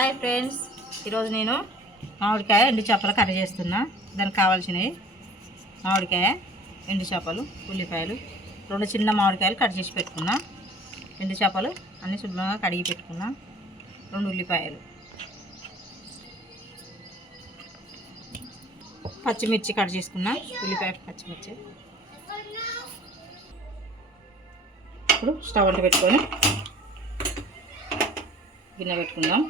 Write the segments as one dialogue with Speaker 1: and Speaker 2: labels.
Speaker 1: Hi friends. ఈరోజు నేను మామిడికాయ ఎండు చేపలు కర్రీ చేస్తున్నా. దానికి కావాల్సినవి మామిడికాయ ఎండు చేపలు ఉల్లిపాయలు రెండు చిన్న మామిడికాయలు కట్ చేసి పెట్టుకున్నా. ఎండు చేపలు అన్ని శుభ్రంగా కడిగి పెట్టుకున్నా. రెండు ఉల్లిపాయలు పచ్చిమిర్చి కట్ చేసుకున్నా. ఉల్లిపాయ పచ్చిమిర్చి. ఇప్పుడు స్టవ్ అంట పెట్టుకొని గిన్నె పెట్టుకుందాం.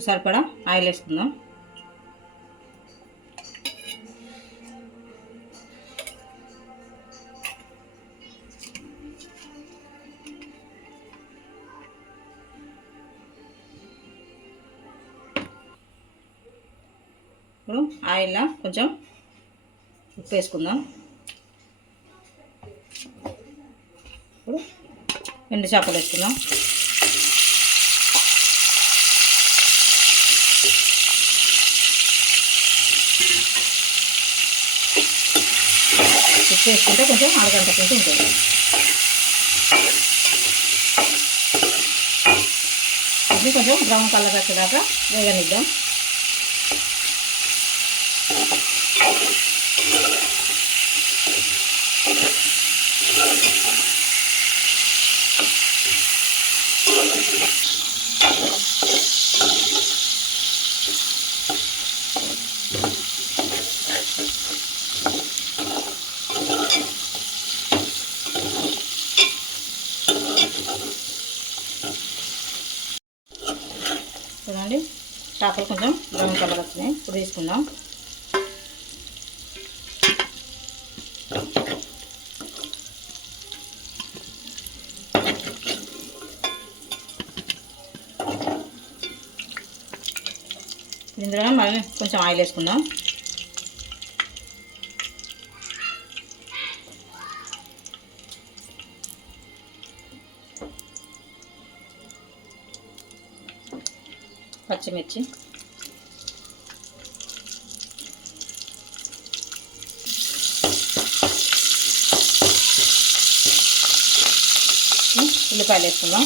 Speaker 1: సరిపడా ఆయిల్ వేసుకుందాం. ఇప్పుడు ఆయిల్లో కొంచెం ఉప్పు వేసుకుందాం. ఇప్పుడు ఎండు చేపలు వేసుకుందాం. ఉప్పు వేసుకుంటే కొంచెం అరగంట కొంచెం ఉంటుంది ఇది కొంచెం బ్రౌన్ కలర్ వచ్చేదాకా వేగనిద్దాం చేపలు కొంచెం బ్రౌన్ కలర్ వచ్చినాయి. ఇప్పుడు తీసుకుందాం. ఇందులో మనం కొంచెం ఆయిల్ వేసుకుందాం. పచ్చిమిర్చి. ఉల్లిపాయలు వేసుకుందాం.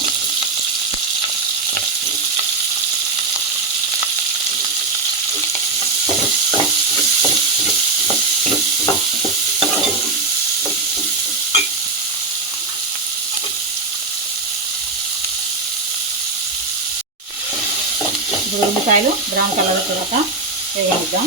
Speaker 1: ఇప్పుడు ఉల్లిపాయలు బ్రౌన్ కలర్ వచ్చేదాకా వేగనిద్దాం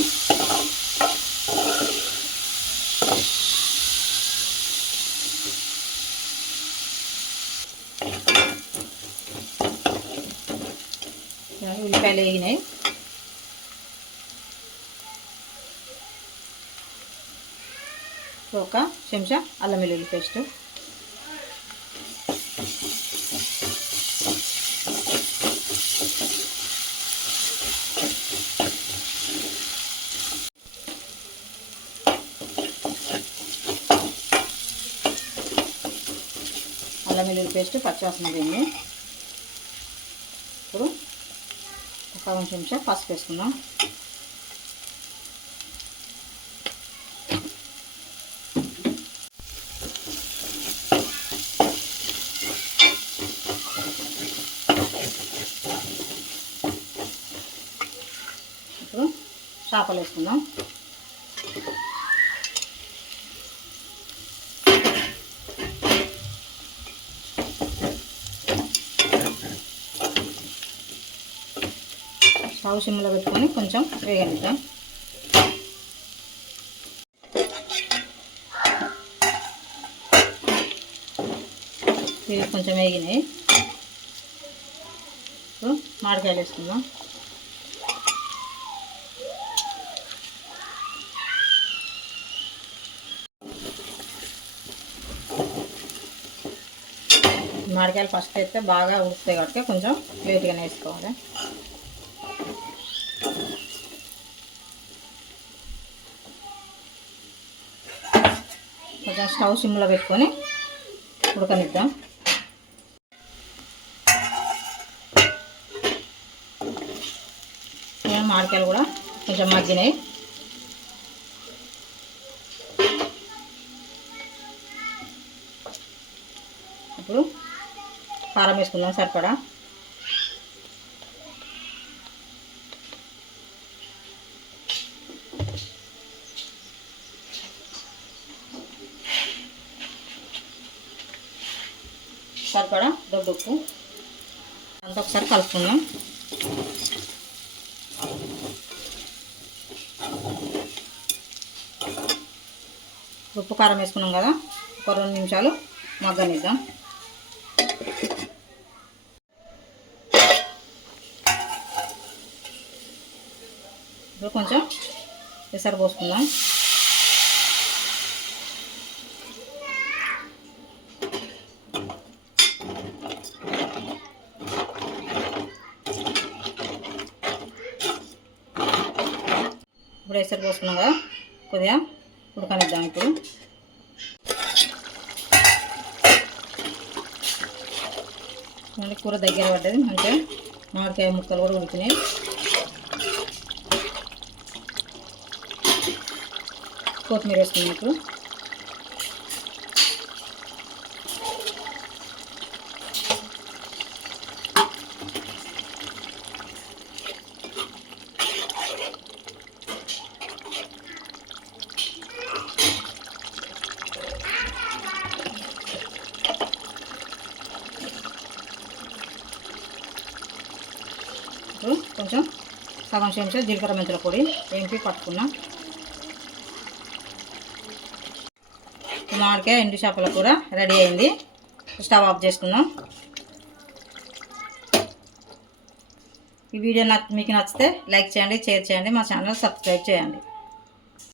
Speaker 1: ఉల్లిపాయలు వేగినాయి. ఒక చెంచా అల్లం వెల్లుల్లి పేస్ట్. అల్లం వెల్లుల్లి పేస్ట్ పచ్చివాసన పోయింది ఇప్పుడు ఒక రెండు చెంచా పసుపు వేసుకుందాం. ఇప్పుడు చేపలు వేసుకుందాం. ఆవు సిమ్లో పెట్టుకొని కొంచెం వేగనిద్దాం. ఇవి కొంచెం వేగినాయి. ఇప్పుడు మామిడికాయలు వేసుకుందాం. మామిడికాయలు ఫస్ట్ అయితే బాగా ఉడుకుతాయి కాబట్టి కొంచెం లేట్గానే వేసుకోవాలి. కొంచెం స్టవ్ సిమ్లో పెట్టుకొని ఉడకనిద్దాం. మామిడికాయలు కూడా కొంచెం మగ్గినాయి. ఇప్పుడు కారం వేసుకుందాం సరిపడా. సరిపడా దొడ్డుప్పు అంత ఒకసారి కలుపుకుందాం. ఉప్పు కారం వేసుకున్నాం కదా ఒక రెండు నిమిషాలు మగ్గనిద్దాం. ఇప్పుడు కొంచెం పెసర పోసుకుందాం. ఇప్పుడు ఎసరు పోసుకున్నాం కదా కొద్దిగా ఉడకనిద్దాం ఇప్పుడు. మళ్ళీ కూర దగ్గర పడ్డది మంచిగా మామిడికాయ ముక్కలు కూడా ఉడికినాయి. కొత్తిమీర వేసుకున్నాం ఇప్పుడు. ఇప్పుడు కొంచెం సగం చెంచా జీలకర్ర మెంతుల పొడి వేంపి పట్టుకున్నాం. మామిడికాయ ఎండు చేపల కూర రెడీ అయింది. స్టవ్ ఆఫ్ చేసుకుందాం. ఈ వీడియో నచ్ మీకు నచ్చితే లైక్ చేయండి షేర్ చేయండి మా ఛానల్ సబ్స్క్రైబ్ చేయండి.